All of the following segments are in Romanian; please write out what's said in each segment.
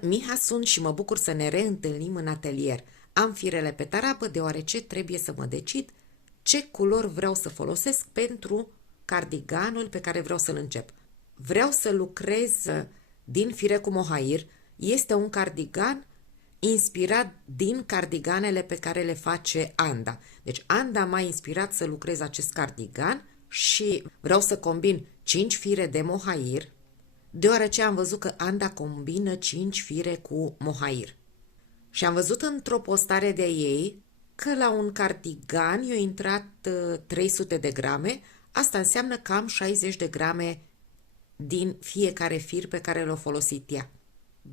Bună, Miha sunt și mă bucur să ne reîntâlnim în atelier. Am firele pe tarabă deoarece trebuie să mă decid ce culori vreau să folosesc pentru cardiganul pe care vreau să-l încep. Vreau să lucrez din fire cu mohair. Este un cardigan inspirat din cardiganele pe care le face Anda. Deci Anda m-a inspirat să lucrez acest cardigan și vreau să combin 5 fire de mohair, deoarece am văzut că Anda combină 5 fire cu mohair. Și am văzut într-o postare de ei că la un cardigan i-a intrat 300 de grame, asta înseamnă cam 60 de grame din fiecare fir pe care l-a folosit ea.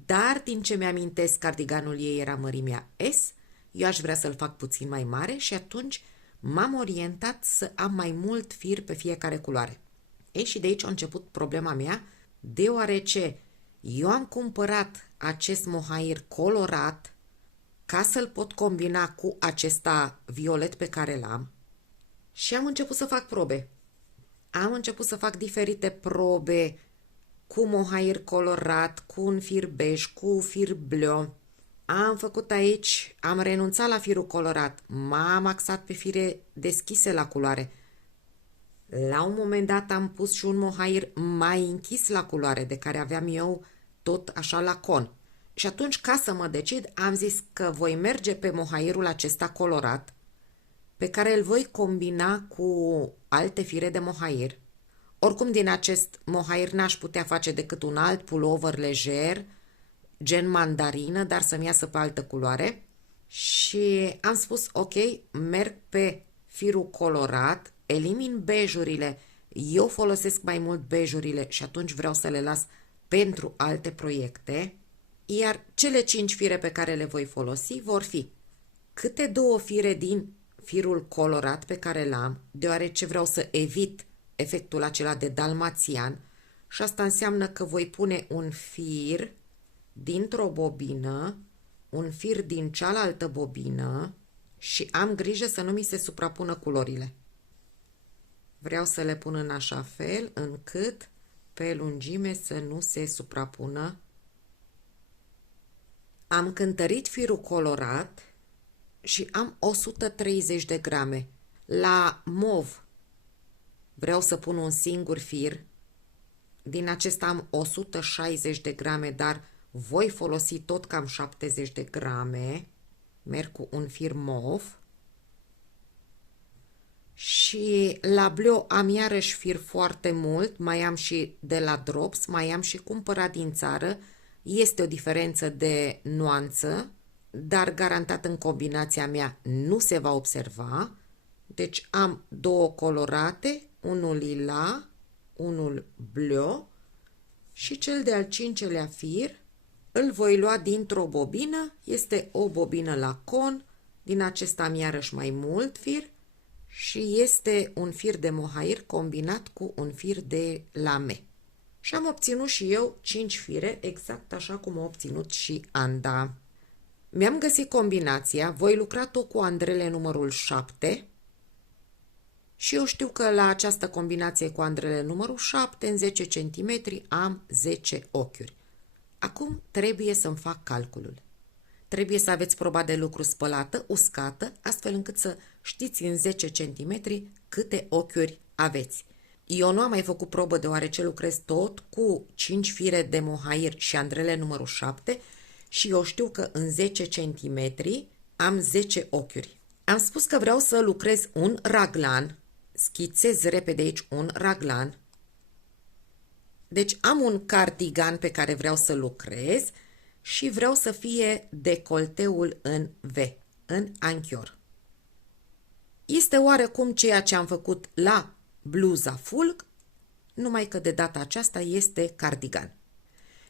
Dar din ce mi-amintesc, cardiganul ei era mărimea S, eu aș vrea să-l fac puțin mai mare și atunci m-am orientat să am mai mult fir pe fiecare culoare. Ei, și de aici a început problema mea, deoarece eu am cumpărat acest mohair colorat ca să-l pot combina cu acesta violet pe care l-am și am început să fac probe. Am început să fac diferite probe cu mohair colorat, cu un fir bej, cu fir bleu. Am făcut aici, am renunțat la firul colorat, m-am axat pe fire deschise la culoare. La un moment dat am pus și un mohair mai închis la culoare, de care aveam eu tot așa la con. Și atunci, ca să mă decid, am zis că voi merge pe mohairul acesta colorat, pe care îl voi combina cu alte fire de mohair. Oricum, din acest mohair n-aș putea face decât un alt pullover lejer, gen mandarină, dar să-mi iasă pe altă culoare. Și am spus, ok, merg pe firul colorat, elimin bejurile, eu folosesc mai mult bejurile și atunci vreau să le las pentru alte proiecte, iar cele 5 fire pe care le voi folosi vor fi câte 2 fire din firul colorat pe care l-am, deoarece vreau să evit efectul acela de dalmațian și asta înseamnă că voi pune un fir dintr-o bobină, un fir din cealaltă bobină și am grijă să nu mi se suprapună culorile. Vreau să le pun în așa fel încât pe lungime să nu se suprapună. Am cântărit firul colorat și am 130 de grame. La mov vreau să pun un singur fir. Din acesta am 160 de grame, dar voi folosi tot cam 70 de grame. Merg cu un fir mov. Și la bleu am iarăși fir foarte mult, mai am și de la Drops, mai am și cumpărat din țară. Este o diferență de nuanță, dar garantat în combinația mea nu se va observa. Deci am 2 colorate, unul lila, unul bleu și cel de-al 5-lea fir îl voi lua dintr-o bobină, este o bobină la con, din acesta am iarăși mai mult fir și este un fir de mohair combinat cu un fir de lame. Și am obținut și eu 5 fire, exact așa cum a obținut și Anda. Mi-am găsit combinația, voi lucra tot cu andrele numărul 7 și eu știu că la această combinație cu andrele numărul 7, în 10 cm, am 10 ochiuri. Acum trebuie să-mi fac calculul. Trebuie să aveți proba de lucru spălată, uscată, astfel încât să știți în 10 cm câte ochiuri aveți. Eu nu am mai făcut probă deoarece lucrez tot cu 5 fire de mohair și andrele numărul 7 și eu știu că în 10 cm am 10 ochiuri. Am spus că vreau să lucrez un raglan, schițez repede aici un raglan. Deci am un cardigan pe care vreau să lucrez și vreau să fie decolteul în V, în anchior. Este oarecum ceea ce am făcut la bluza fulg, numai că de data aceasta este cardigan.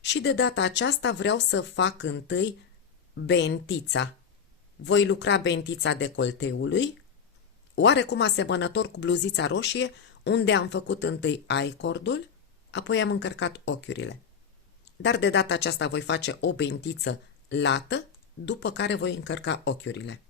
Și de data aceasta vreau să fac întâi bentița. Voi lucra bentița decolteului, oarecum asemănător cu bluzița roșie, unde am făcut întâi I-cordul, apoi am încărcat ochiurile. Dar de data aceasta voi face o bentiță lată, după care voi încărca ochiurile.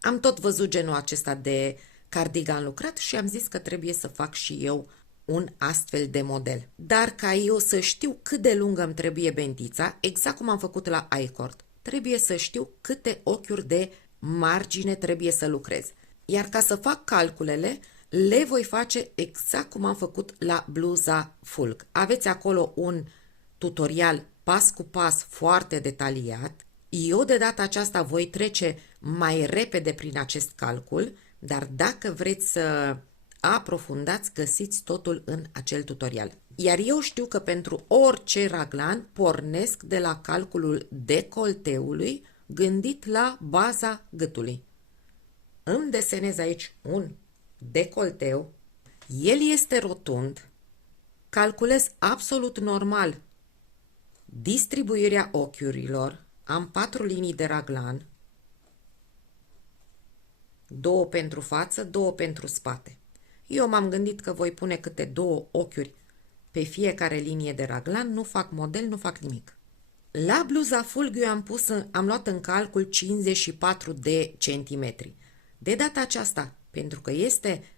Am tot văzut genul acesta de cardigan lucrat și am zis că trebuie să fac și eu un astfel de model. Dar ca eu să știu cât de lungă îmi trebuie bentița, exact cum am făcut la iCord, trebuie să știu câte ochiuri de margine trebuie să lucrez. Iar ca să fac calculele, le voi face exact cum am făcut la bluza Fulg. Aveți acolo un tutorial pas cu pas foarte detaliat. Eu de data aceasta voi trece mai repede prin acest calcul, dar dacă vreți să aprofundați, găsiți totul în acel tutorial. Iar eu știu că pentru orice raglan pornesc de la calculul decolteului gândit la baza gâtului. Îmi desenez aici un decolteu, el este rotund, calculez absolut normal distribuirea ochiurilor, am 4 linii de raglan, 2 pentru față, 2 pentru spate. Eu m-am gândit că voi pune câte 2 ochiuri pe fiecare linie de raglan, nu fac model, nu fac nimic. La bluza Fulg eu am luat în calcul 54 de centimetri. De data aceasta, pentru că este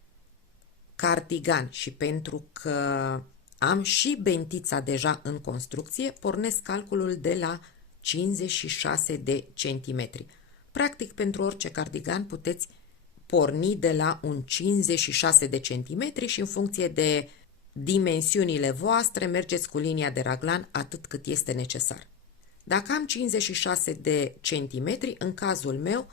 cardigan și pentru că am și bentița deja în construcție, pornesc calculul de la 56 de centimetri. Practic, pentru orice cardigan puteți porni de la un 56 de centimetri și în funcție de dimensiunile voastre mergeți cu linia de raglan atât cât este necesar. Dacă am 56 de centimetri, în cazul meu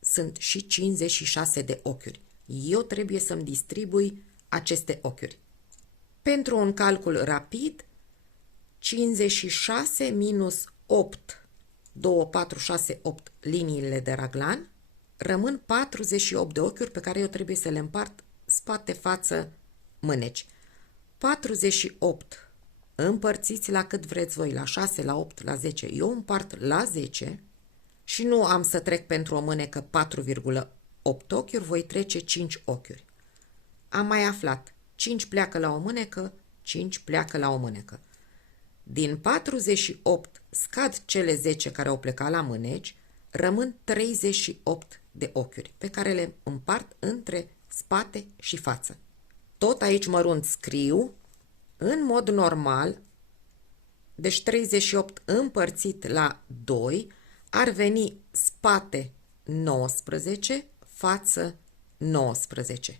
sunt și 56 de ochiuri. Eu trebuie să-mi distribui aceste ochiuri. Pentru un calcul rapid, 56 minus 8, 2, 4, 6, 8 liniile de raglan, rămân 48 de ochiuri pe care eu trebuie să le împart spate, față, mâneci. 48 împărțiți la cât vreți voi, la 6, la 8, la 10. Eu împart la 10 și nu am să trec pentru o mânecă 4,8 ochiuri, voi trece 5 ochiuri. Am mai aflat, 5 pleacă la o mânecă, 5 pleacă la o mânecă. Din 48 scad cele 10 care au plecat la mâneci, rămân 38 de ochiuri, pe care le împart între spate și față. Tot aici mărunt scriu, în mod normal, deci 38 împărțit la 2, ar veni spate 19, față 19.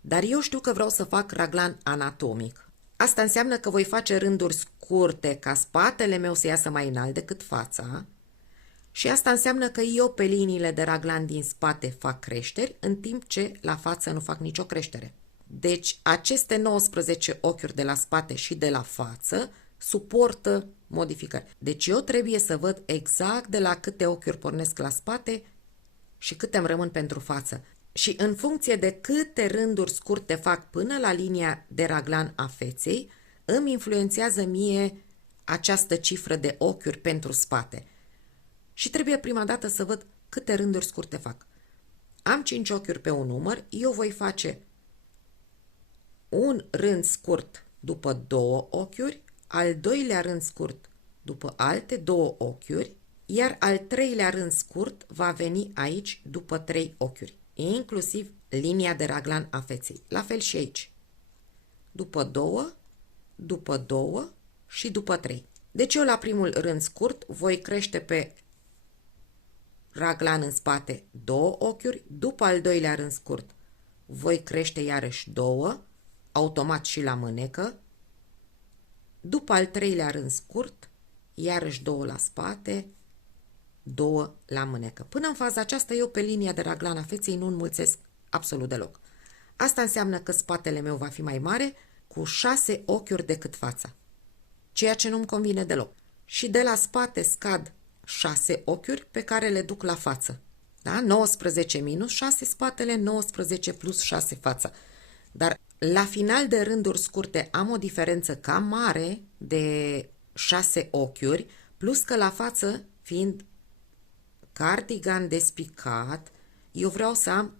Dar eu știu că vreau să fac raglan anatomic. Asta înseamnă că voi face rânduri scurte ca spatele meu să iasă mai înalt decât fața și asta înseamnă că eu pe liniile de raglan din spate fac creșteri, în timp ce la față nu fac nicio creștere. Deci aceste 19 ochiuri de la spate și de la față suportă modificări. Deci eu trebuie să văd exact de la câte ochiuri pornesc la spate și câte îmi rămân pentru față. Și în funcție de câte rânduri scurte fac până la linia de raglan a feței, îmi influențează mie această cifră de ochiuri pentru spate. Și trebuie prima dată să văd câte rânduri scurte fac. Am 5 ochiuri pe un număr, eu voi face un rând scurt după 2 ochiuri, al doilea rând scurt după alte 2 ochiuri, iar al treilea rând scurt va veni aici după 3 ochiuri, inclusiv linia de raglan a feței. La fel și aici. După 2, după 2 și după 3. Deci eu la primul rând scurt voi crește pe raglan în spate 2 ochiuri, după al doilea rând scurt voi crește iarăși 2, automat și la mânecă, după al treilea rând scurt, iarăși 2 la spate, 2 la mânecă. Până în faza aceasta eu pe linia de raglan a feței nu înmulțesc absolut deloc. Asta înseamnă că spatele meu va fi mai mare cu 6 ochiuri decât fața, ceea ce nu-mi convine deloc. Și de la spate scad 6 ochiuri pe care le duc la față. Da? 19 minus 6 spatele, 19 plus 6 fața. Dar la final de rânduri scurte am o diferență cam mare de 6 ochiuri, plus că la față, fiind cardigan despicat, eu vreau să am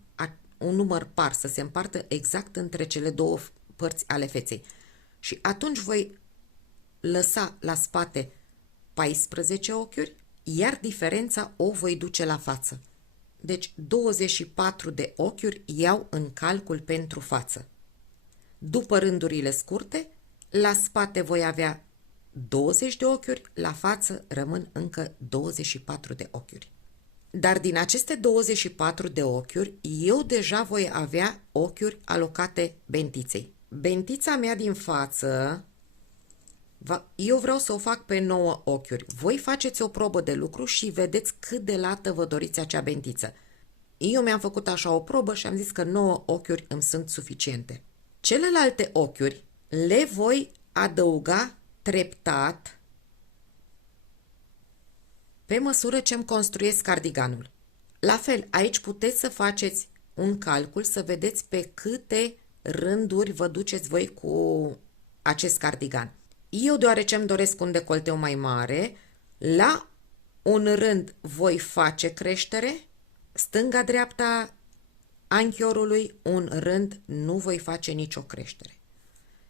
un număr par, să se împartă exact între cele 2 părți ale feței. Și atunci voi lăsa la spate 14 ochiuri, iar diferența o voi duce la față. Deci 24 de ochiuri iau în calcul pentru față. după rândurile scurte, la spate voi avea 20 de ochiuri, la față rămân încă 24 de ochiuri. Dar din aceste 24 de ochiuri, eu deja voi avea ochiuri alocate bentiței. Bentița mea din față, eu vreau să o fac pe 9 ochiuri. Voi faceți o probă de lucru și vedeți cât de lată vă doriți acea bentiță. Eu mi-am făcut așa o probă și am zis că 9 ochiuri îmi sunt suficiente. Celelalte ochiuri le voi adăuga treptat pe măsură ce îmi construiesc cardiganul. La fel, aici puteți să faceți un calcul să vedeți pe câte rânduri vă duceți voi cu acest cardigan. Eu, deoarece îmi doresc un decolteu mai mare, la un rând voi face creștere, stânga-dreapta anchiorului, un rând nu voi face nicio creștere.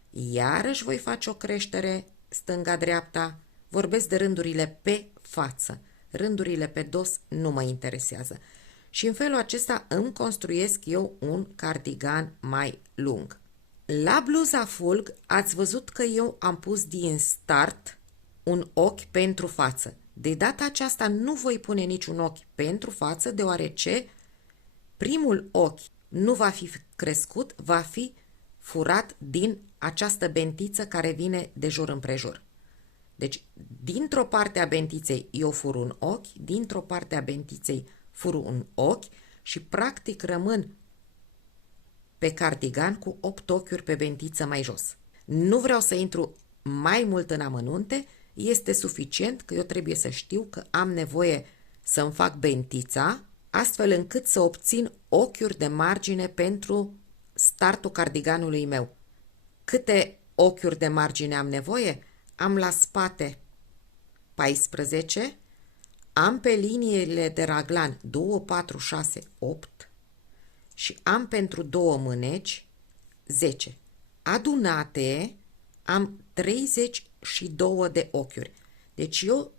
Iarăși voi face o creștere, stânga-dreapta, vorbesc de rândurile pe față. Rândurile pe dos nu mă interesează. Și în felul acesta îmi construiesc eu un cardigan mai lung. La bluza fulg ați văzut că eu am pus din start un ochi pentru față. De data aceasta nu voi pune niciun ochi pentru față, deoarece primul ochi nu va fi crescut, va fi furat din această bentiță care vine de jur împrejur. Deci, dintr-o parte a bentiței eu fur un ochi, dintr-o parte a bentiței fur un ochi și practic rămân pe cardigan cu 8 ochiuri pe bentiță mai jos. Nu vreau să intru mai mult în amănunte, este suficient că eu trebuie să știu că am nevoie să-mi fac bentița, astfel încât să obțin ochiuri de margine pentru startul cardiganului meu. Câte ochiuri de margine am nevoie? Am la spate 14, am pe liniile de raglan 2, 4, 6, 8 și am pentru 2 mâneci 10. Adunate am 32 de ochiuri. Deci eu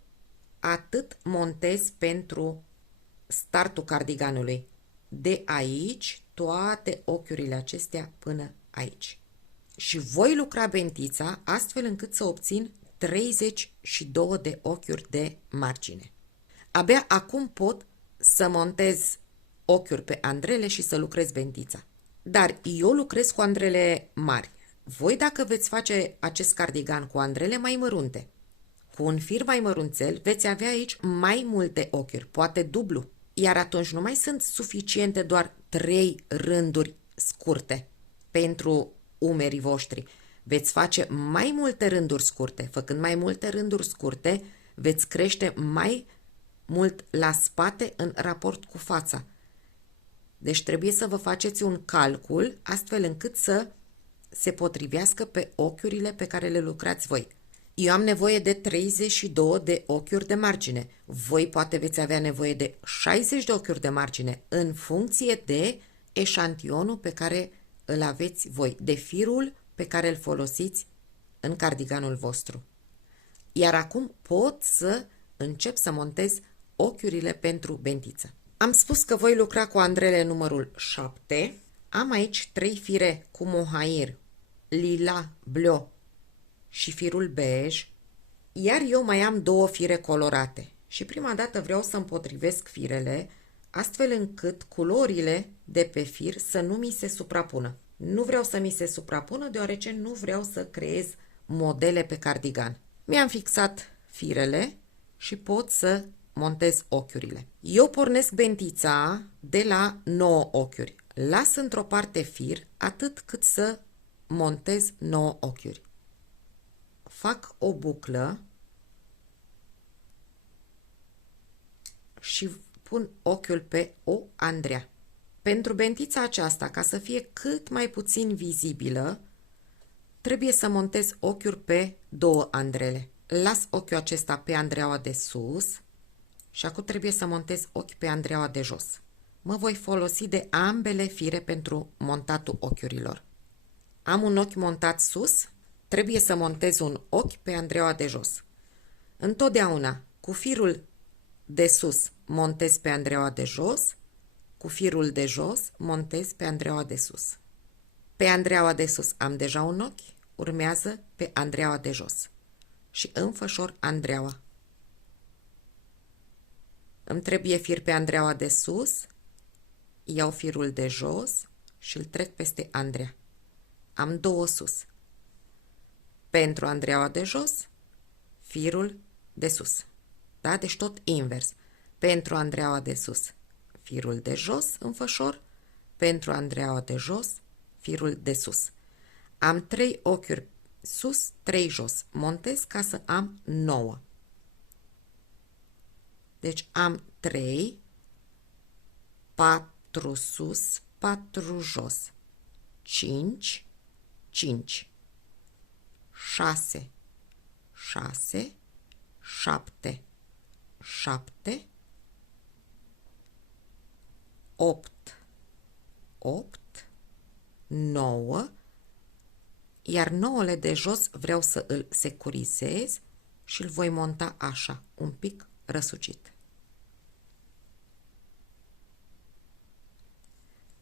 atât montez pentru startul cardiganului. De aici toate ochiurile acestea până aici. Și voi lucra bentița astfel încât să obțin 32 de ochiuri de margine. Abia acum pot să montez ochiuri pe andrele și să lucrez bentița. Dar eu lucrez cu andrele mari. Voi, dacă veți face acest cardigan cu andrele mai mărunte, cu un fir mai mărunțel, veți avea aici mai multe ochiuri, poate dublu. Iar atunci nu mai sunt suficiente doar 3 rânduri scurte pentru umerii voștri. Veți face mai multe rânduri scurte. Făcând mai multe rânduri scurte, veți crește mai mult la spate în raport cu fața. Deci trebuie să vă faceți un calcul astfel încât să se potrivească pe ochiurile pe care le lucrați voi. Eu am nevoie de 32 de ochiuri de margine. Voi poate veți avea nevoie de 60 de ochiuri de margine în funcție de eșantionul pe care îl aveți voi, de firul pe care îl folosiți în cardiganul vostru. Iar acum pot să încep să montez ochiurile pentru bentiță. Am spus că voi lucra cu andrele numărul 7. Am aici 3 fire cu mohair, lila, bleu și firul bej, iar eu mai am 2 fire colorate. Și prima dată vreau să împotrivesc firele astfel încât culorile de pe fir să nu mi se suprapună. Nu vreau să mi se suprapună deoarece nu vreau să creez modele pe cardigan. Mi-am fixat firele și pot să montez ochiurile. Eu pornesc bentița de la 9 ochiuri. Las într-o parte fir atât cât să montez 9 ochiuri. Fac o buclă și pun ochiul pe o andrea. Pentru bentița aceasta, ca să fie cât mai puțin vizibilă, trebuie să montez ochiuri pe 2 andrele. Las ochiul acesta pe andreaua de sus și acum trebuie să montez ochi pe andreaua de jos. Mă voi folosi de ambele fire pentru montatul ochiurilor. Am un ochi montat sus, trebuie să montez un ochi pe andreaua de jos. Întotdeauna cu firul de sus montez pe andreaua de jos, cu firul de jos montez pe andreaua de sus. Pe Andreaua de sus am deja un ochi, urmează pe Andreaua de jos. Și înfășor Andreaua. Îmi trebuie fir pe Andreaua de sus, iau firul de jos și îl trec peste Andrea. Am 2 sus. Pentru Andreaua de jos, firul de sus. Da? Deci tot invers. Pentru Andreaua de sus, firul de jos înfășor, pentru Andreaua de jos, firul de sus. Am 3 ochiuri sus, 3 jos. Montez ca să am 9. Deci am 3, 4 sus, 4 jos, 5, 5, 6, 6, 7, 7, 8, 8, 9, iar 9-le de jos vreau să îl securizez și îl voi monta așa, un pic răsucit.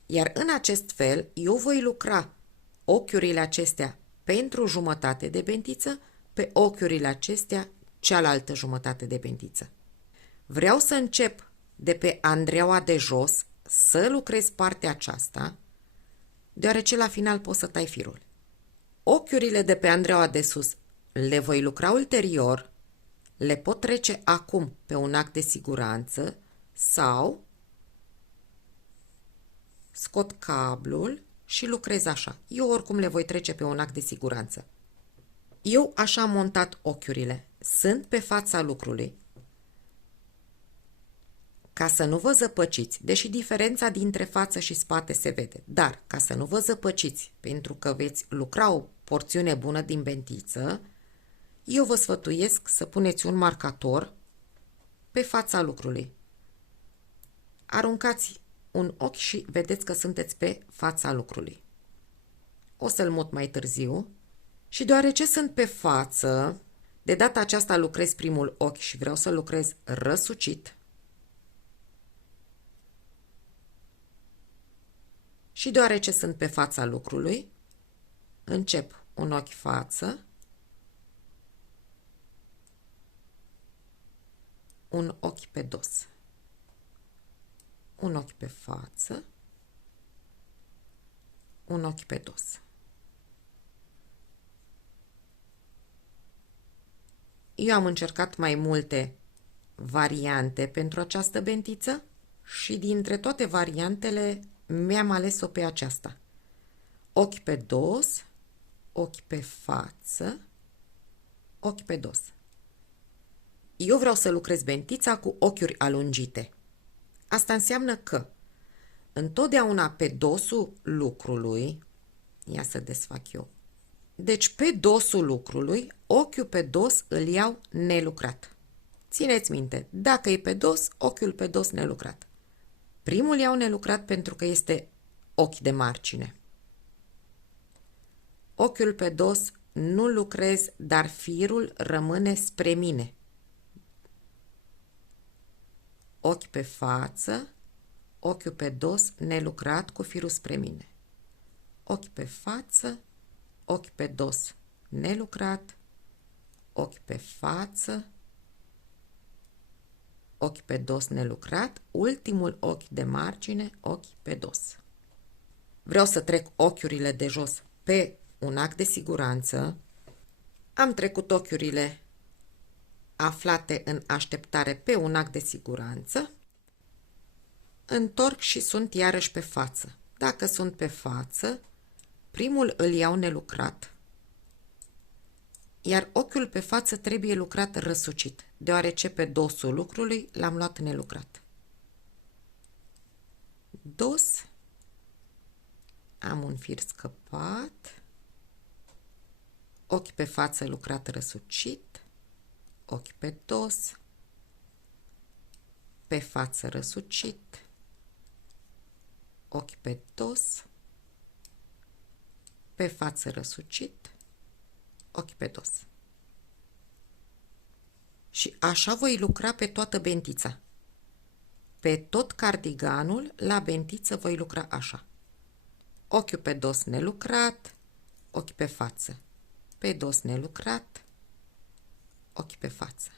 Iar în acest fel, eu voi lucra ochiurile acestea pentru jumătate de bentiță, pe ochiurile acestea cealaltă jumătate de bentiță. Vreau să încep de pe Andreaua de jos, să lucrez partea aceasta, deoarece la final pot să tai firul. Ochiurile de pe Andreaua de sus le voi lucra ulterior, le pot trece acum pe un act de siguranță sau scot cablul și lucrez așa. Eu oricum le voi trece pe un act de siguranță. Eu așa am montat ochiurile. Sunt pe fața lucrului. Ca să nu vă zăpăciți, deși diferența dintre față și spate se vede, dar ca să nu vă zăpăciți, pentru că veți lucra o porțiune bună din bentiță, eu vă sfătuiesc să puneți un marcator pe fața lucrului. Aruncați un ochi și vedeți că sunteți pe fața lucrului. O să-l mut mai târziu și deoarece sunt pe față, de data aceasta lucrez primul ochi și vreau să lucrez răsucit. Și deoarece sunt pe fața lucrului, încep un ochi față, un ochi pe dos, un ochi pe față, un ochi pe dos. Eu am încercat mai multe variante pentru această bentiță și dintre toate variantele mi-am ales-o pe aceasta. Ochi pe dos, ochi pe față, ochi pe dos. Eu vreau să lucrez bentița cu ochiuri alungite. Asta înseamnă că întotdeauna pe dosul lucrului, ia să desfac eu, deci pe dosul lucrului, ochiul pe dos îl iau nelucrat. Țineți minte, dacă e pe dos, ochiul pe dos nelucrat. Primul iau nelucrat pentru că este ochi de margine. Ochiul pe dos nu lucrez, dar firul rămâne spre mine. Ochi pe față, ochiul pe dos nelucrat cu firul spre mine. Ochi pe față, ochi pe dos nelucrat, ochi pe față, ochi pe dos nelucrat, ultimul ochi de margine, ochi pe dos. Vreau să trec ochiurile de jos pe un act de siguranță. Am trecut ochiurile aflate în așteptare pe un act de siguranță. Întorc și sunt iarăși pe față. Dacă sunt pe față, primul îl iau nelucrat, iar ochiul pe față trebuie lucrat răsucit, deoarece pe dosul lucrului l-am luat nelucrat. Dos, am un fir scăpat, ochi pe față lucrat răsucit, ochi pe dos, pe față răsucit, ochi pe dos, pe față răsucit, ochi pe dos. Și așa voi lucra pe toată bentița. Pe tot cardiganul, la bentiță voi lucra așa. ochiul pe dos nelucrat, ochi pe față, pe dos nelucrat, ochi pe față.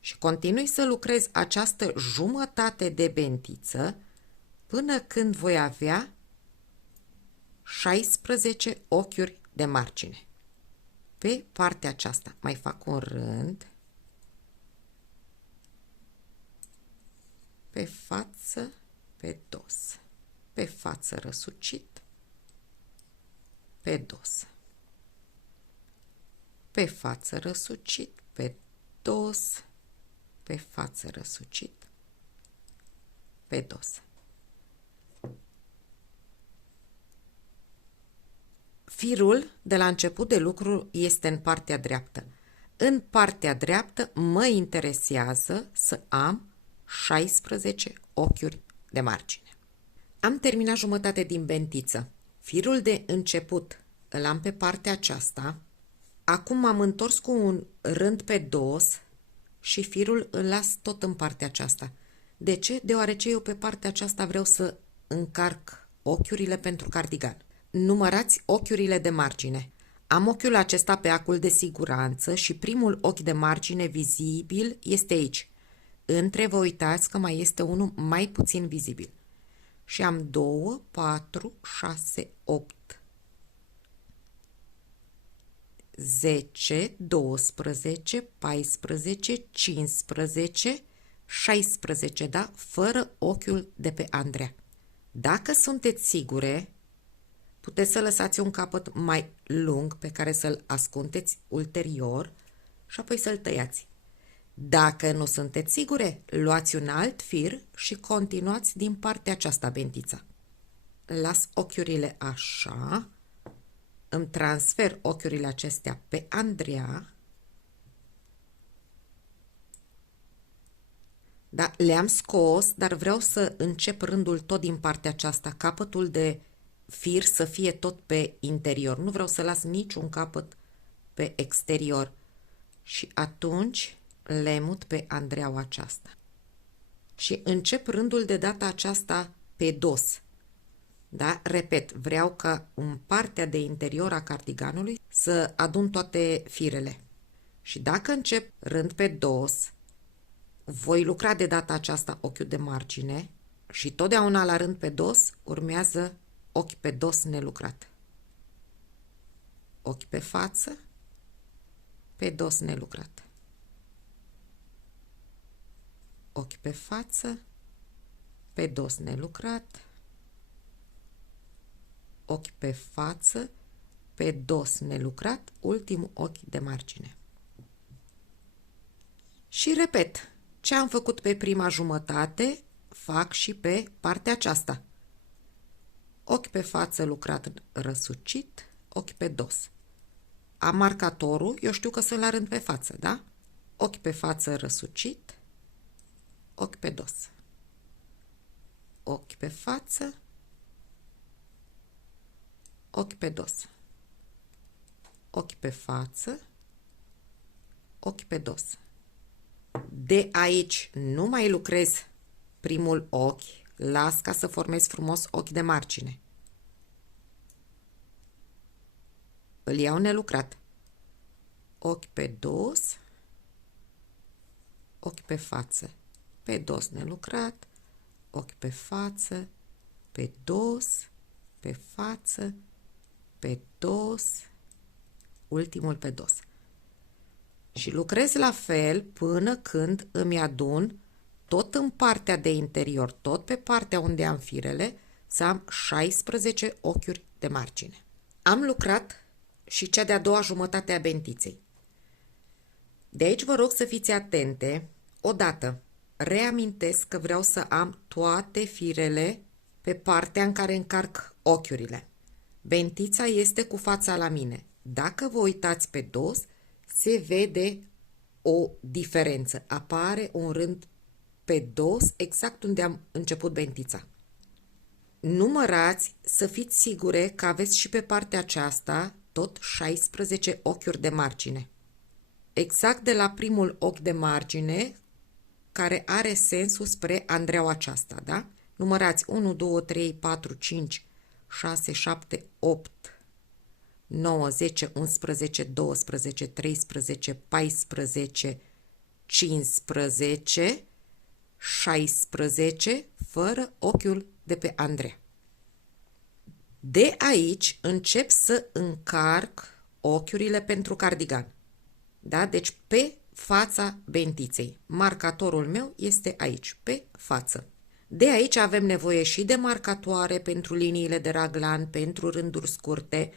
Și continui să lucrez această jumătate de bentiță până când voi avea 16 ochiuri de margine. Pe partea aceasta mai fac un rând, pe față, pe dos, pe față răsucit, pe dos, pe față răsucit, pe dos, pe față răsucit, pe dos. Firul de la început de lucru este în partea dreaptă. În partea dreaptă mă interesează să am 16 ochiuri de margine. Am terminat jumătate din bentiță. Firul de început îl am pe partea aceasta. Acum m-am întors cu un rând pe dos și firul îl las tot în partea aceasta. De ce? Deoarece eu pe partea aceasta vreau să încarc ochiurile pentru cardigan. Numărați ochiurile de margine. Am ochiul acesta pe acul de siguranță și primul ochi de margine vizibil este aici. Între vă uitați că mai este unul mai puțin vizibil. Și am 2, 4, 6, 8, 10, 12, 14, 15, 16, da? Fără ochiul de pe Andreea. Dacă sunteți sigure, puteți să lăsați un capăt mai lung pe care să-l ascundeți ulterior și apoi să-l tăiați. Dacă nu sunteți sigure, luați un alt fir și continuați din partea aceasta bentița. Las ochiurile așa, îmi transfer ochiurile acestea pe Andreea. Da, le-am scos, dar vreau să încep rândul tot din partea aceasta, capătul de fir să fie tot pe interior. Nu vreau să las niciun capăt pe exterior. Și atunci le mut pe Andreaua aceasta. Și încep rândul de data aceasta pe dos. Da? Repet, vreau ca în partea de interior a cardiganului să adun toate firele. Și dacă încep rând pe dos, voi lucra de data aceasta ochiul de margine și totdeauna la rând pe dos urmează ochi pe dos nelucrat. Ochi pe față, pe dos nelucrat. Ochi pe față, pe dos nelucrat. Ochi pe față, pe dos nelucrat, ultimul ochi de margine. Și repet, ce am făcut pe prima jumătate, fac și pe partea aceasta. Ochi pe față lucrat răsucit, ochi pe dos. Am marcatorul, eu știu că sunt la rând pe față, da? Ochi pe față răsucit, ochi pe dos. Ochi pe față, ochi pe dos. Ochi pe față, ochi pe dos. De aici nu mai lucrez primul ochi, las ca să formez frumos ochi de margine. Îl iau nelucrat. Ochi pe dos, ochi pe față, pe dos nelucrat, ochi pe față, pe dos, pe față, pe dos, ultimul pe dos. Și lucrez la fel până când îmi adun tot în partea de interior, tot pe partea unde am firele, să am 16 ochiuri de margine. Am lucrat și cea de-a doua jumătate a bentiței. De aici vă rog să fiți atente. Odată, reamintesc că vreau să am toate firele pe partea în care încarc ochiurile. Bentița este cu fața la mine. Dacă vă uitați pe dos, se vede o diferență. Apare un rând pe dos exact unde am început bentița. Numărați să fiți sigure că aveți și pe partea aceasta tot 16 ochiuri de margine. Exact de la primul ochi de margine care are sensul spre Andreaua aceasta, da? Numărați 1, 2, 3, 4, 5, 6, 7, 8, 9, 10, 11, 12, 13, 14, 15, 16, fără ochiul de pe Andreea. De aici încep să încarc ochiurile pentru cardigan. Da? Deci pe fața bentiței. Marcatorul meu este aici, pe față. De aici avem nevoie și de marcatoare pentru liniile de raglan, pentru rânduri scurte.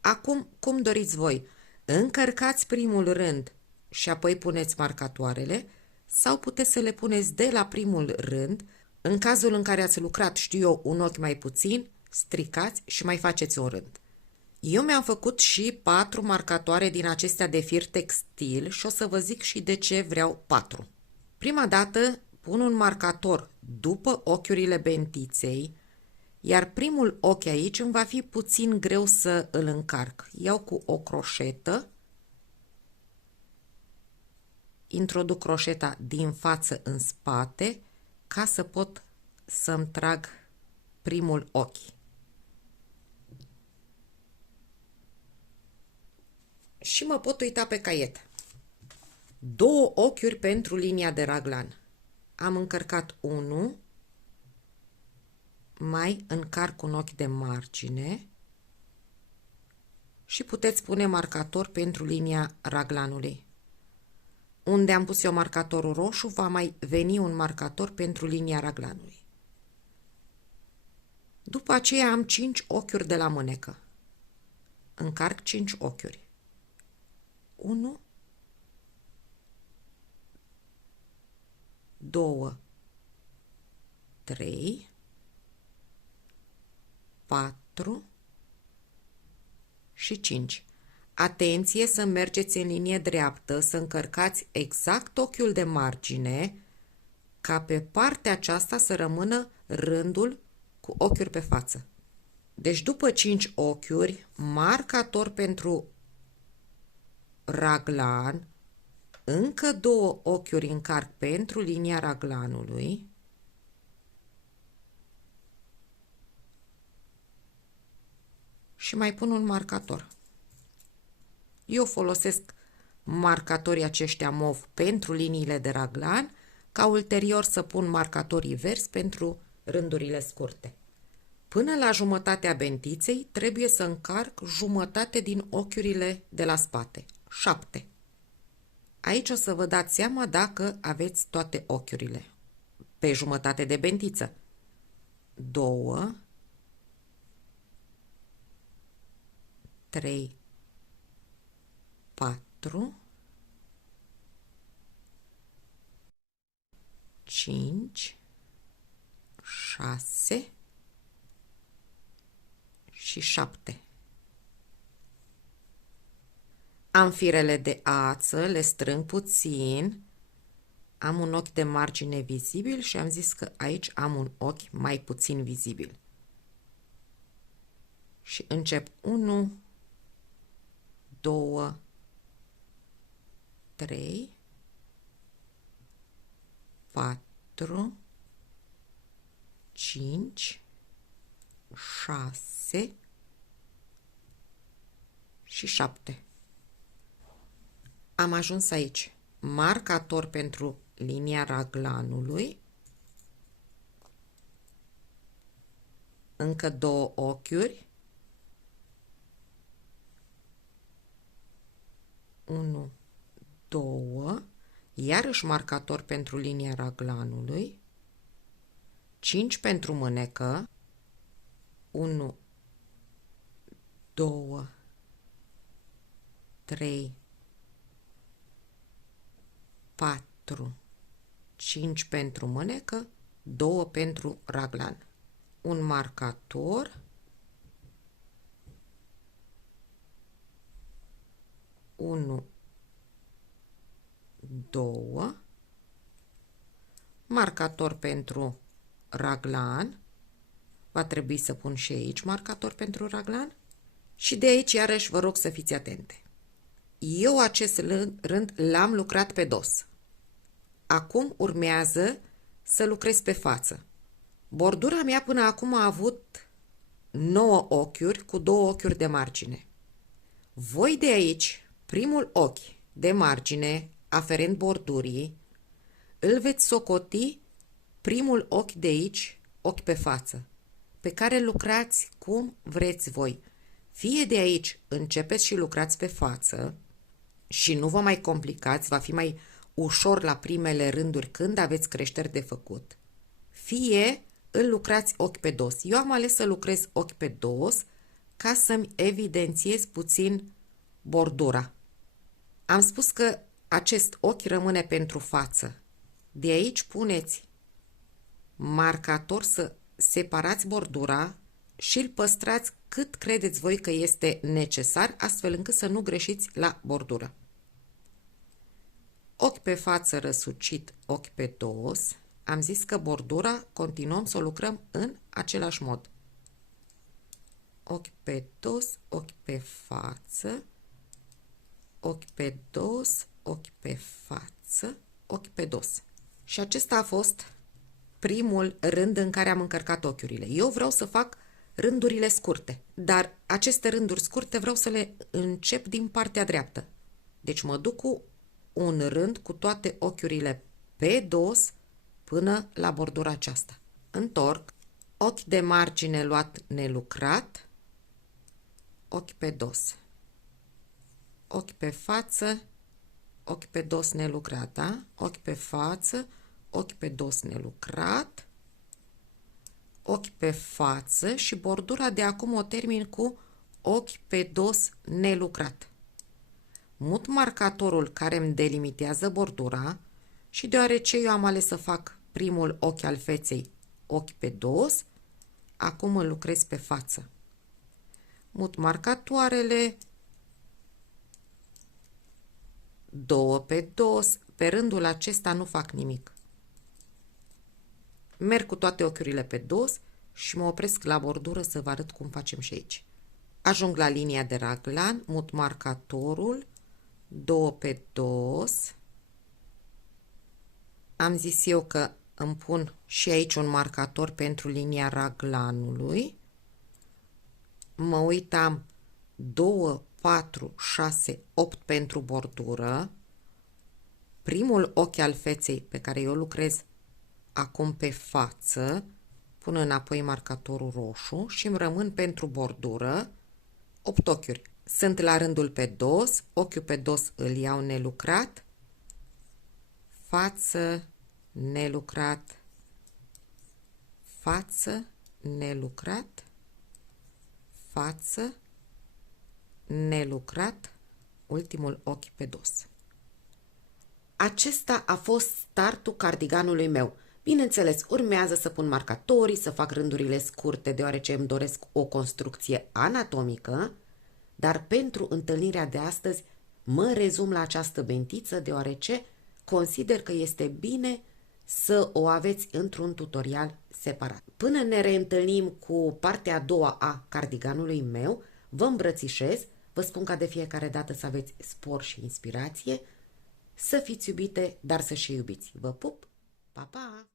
Acum, cum doriți voi, încărcați primul rând și apoi puneți marcatoarele sau puteți să le puneți de la primul rând. În cazul în care ați lucrat, știu eu, un ochi mai puțin, stricați și mai faceți un rând. Eu mi-am făcut și 4 marcatoare din acestea de fir textil și o să vă zic și de ce vreau 4. Prima dată pun un marcator după ochiurile bentiței, iar primul ochi aici îmi va fi puțin greu să îl încarc. Iau cu o croșetă, introduc croșeta din față în spate ca să pot să-mi trag primul ochi. Și mă pot uita pe caiet. 2 ochiuri pentru linia de raglan. Am încărcat 1, mai încarc un ochi de margine și puteți pune marcator pentru linia raglanului. Unde am pus eu marcatorul roșu, va mai veni un marcator pentru linia raglanului. După aceea am 5 ochiuri de la mânecă. Încarc 5 ochiuri. 1, 2, 3, 4 și 5. Atenție să mergeți în linie dreaptă, să încărcați exact ochiul de margine, ca pe partea aceasta să rămână rândul cu ochiuri pe față. Deci după 5 ochiuri, marcator pentru raglan, încă 2 ochiuri încarc pentru linia raglanului și mai pun un marcator. Eu folosesc marcatorii aceștia mov pentru liniile de raglan, ca ulterior să pun marcatorii verzi pentru rândurile scurte. Până la jumătatea bentiței trebuie să încarc jumătate din ochiurile de la spate, 7. Aici o să vă dați seama dacă aveți toate ochiurile. Pe jumătate de bentiță. 2, 3, 4, 5, 6 și 7. Am firele de ață, le strâng puțin, am un ochi de margine vizibil și am zis că aici am un ochi mai puțin vizibil. Și încep 1, 2, 3, 4, 5, 6 și 7. Am ajuns aici. Marcator pentru linia raglanului. Încă 2 ochiuri. 1, 2. Iarăși marcator pentru linia raglanului. 5 pentru mânecă. 1, 2, 3, 4, 5 pentru mânecă, 2 pentru raglan. Un marcator, 1, 2, marcator pentru raglan, va trebui să pun și aici marcator pentru raglan și de aici iarăși vă rog să fiți atente. Eu acest rând l-am lucrat pe dos. Acum urmează să lucrez pe față. Bordura mea până acum a avut 9 ochiuri cu 2 ochiuri de margine. Voi de aici, primul ochi de margine aferent bordurii, îl veți socoti primul ochi de aici, ochi pe față, pe care lucrați cum vreți voi. Fie de aici începeți și lucrați pe față și nu vă mai complicați, va fi mai ușor la primele rânduri când aveți creșteri de făcut, fie îl lucrați ochi pe dos. Eu am ales să lucrez ochi pe dos ca să-mi evidențiez puțin bordura. Am spus că acest ochi rămâne pentru față. De aici puneți marcator să separați bordura și îl păstrați cât credeți voi că este necesar, astfel încât să nu greșiți la bordură. Ochi pe față răsucit, ochi pe dos. Am zis că bordura continuăm să o lucrăm în același mod. Ochi pe dos, ochi pe față, ochi pe dos, ochi pe față, ochi pe dos. Și acesta a fost primul rând în care am încărcat ochiurile. Eu vreau să fac rândurile scurte, dar aceste rânduri scurte vreau să le încep din partea dreaptă. Deci mă duc cu un rând cu toate ochiurile pe dos până la bordura aceasta. Întorc, ochi de margine luat nelucrat, ochi pe dos, ochi pe față, ochi pe dos nelucrat, da? Ochi pe față, ochi pe dos nelucrat, ochi pe față și bordura de acum o termin cu ochi pe dos nelucrat. Mut marcatorul care îmi delimitează bordura și deoarece eu am ales să fac primul ochi al feței ochi pe dos, acum îl lucrez pe față. Mut marcatoarele, 2 pe dos, pe rândul acesta nu fac nimic. Merg cu toate ochiurile pe dos și mă opresc la bordură să vă arăt cum facem și aici. Ajung la linia de raglan, mut marcatorul, 2 pe dos. Am zis eu că îmi pun și aici un marcator pentru linia raglanului. Mă uitam 2, 4, 6, 8 pentru bordură. Primul ochi al feței pe care eu lucrez acum pe față, pun înapoi marcatorul roșu și îmi rămân pentru bordură 8 ochiuri. Sunt la rândul pe dos, ochiul pe dos îl iau nelucrat, față, nelucrat, față, nelucrat, față, nelucrat, ultimul ochi pe dos. Acesta a fost startul cardiganului meu. Bineînțeles, urmează să pun marcatorii, să fac rândurile scurte, deoarece îmi doresc o construcție anatomică, dar pentru întâlnirea de astăzi mă rezum la această bentiță, deoarece consider că este bine să o aveți într-un tutorial separat. Până ne reîntâlnim cu partea a doua a cardiganului meu, vă îmbrățișez, vă spun ca de fiecare dată să aveți spor și inspirație, să fiți iubite, dar să și iubiți. Vă pup! Pa, pa!